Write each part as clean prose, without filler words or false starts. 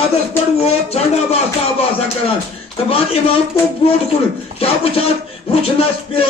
शादस पर वो चढ़ा बासा करान तबान इमाम को ब्रोड कर क्या बुझान बुझनस पे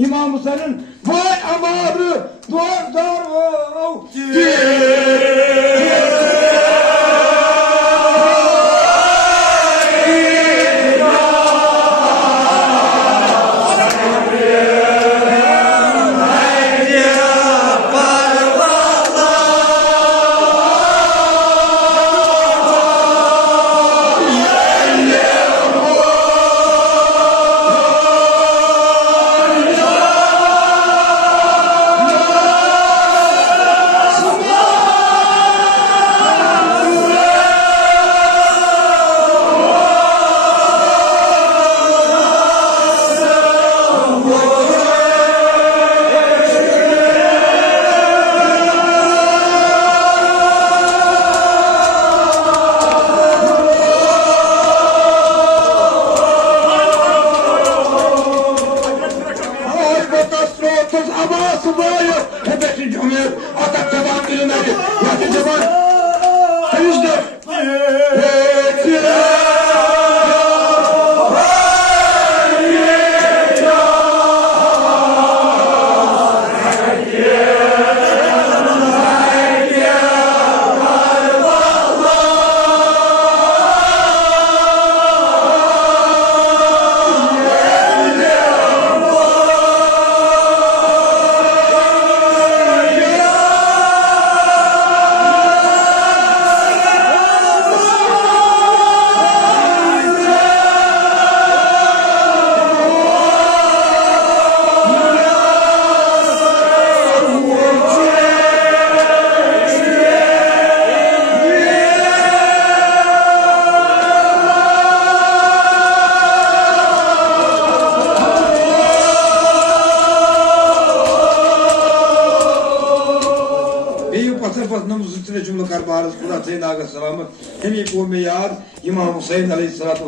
इमाम हुसैन भाई अमार इमाम हुसैन अलैहिस्सलाम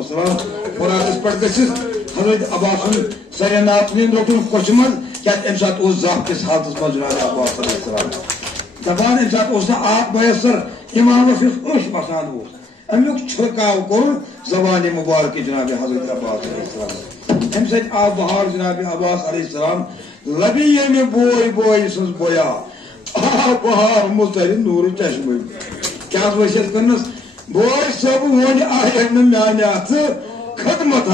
और इस पर हजरत अब्बास सरियनाथ ने रोटुल खुशमन क्या एमसात उस जात के साथ उस मजरा अब्बास अलैहिस्सलाम दबान एमसात उस आप मयसर इमाम फिर उस मसान हो अमुक छिड़काव कर जबान मुबारक जनाब हजरत अब्बास अलैहिस्सलाम एमसात आप बहार जनाब अब्बास अलैहिस्सलाम लबी ये में बोय सस बोया बहार मुस्तरी नूर चश्मे क्या वसियत करनस बोय सब वन आयन म्यान खदमत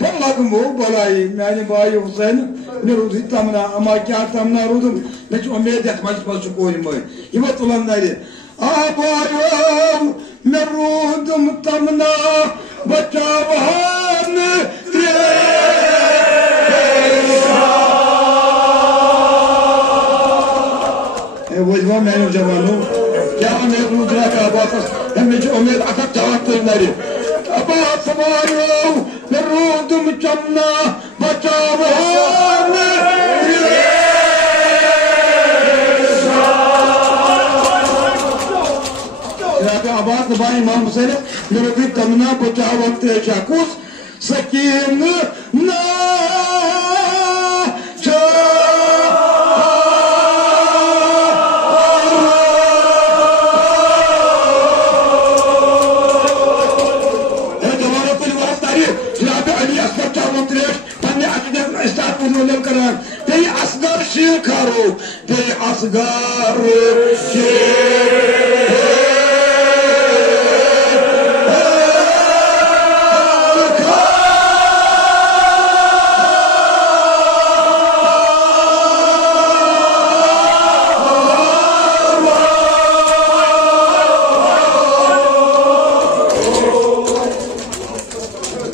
लगमो भलाई माने भाई हुसैन मे रूद तमना अमा क्या तमना रूदम मे उम्मीद यथ मज कोर मई यम तुलन नर आबायो मे रूदम तमना बचावन वजवा मैंने जवानों क्या मैं रूदरा का वापस मे उम्मीद अखर जवाब तुल नर अब्बास भाइयों मैं रूदम चमना बचावन आबाद भाई इमाम हुसैन मेरे भी तमना बचावन तेजाकुस सकीन ना असगर शेर खारो ते असगर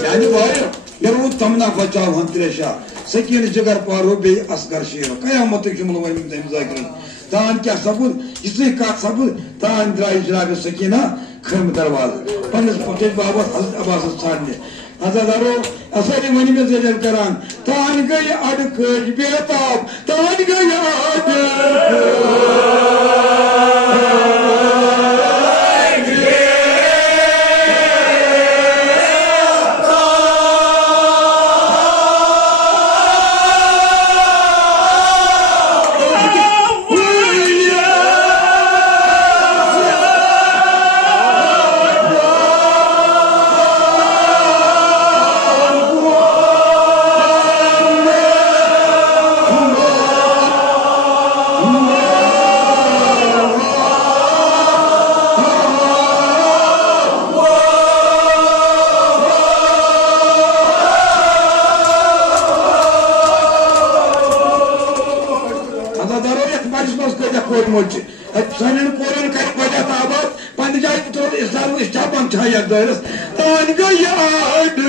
यानी भाई जरूर तमना बचाव हम त्रेशा सकीन जगर पारो बे असगर शेर कयामत के मुलवम मुजाकिर तान क्या सबूत इसे का सबूत तान द्राई जनाब सकीना खरम दरवाजा पन्नस पटेज बाबा हजरत अब्बास छाड़ने हजारो असली मनी में जजर करान तान गई अड़कज बेताब तान गई सानन कोरन कर वजह ताबत पंद जाय तो इस्लाम इस्तापन छाया दरस तान गय आड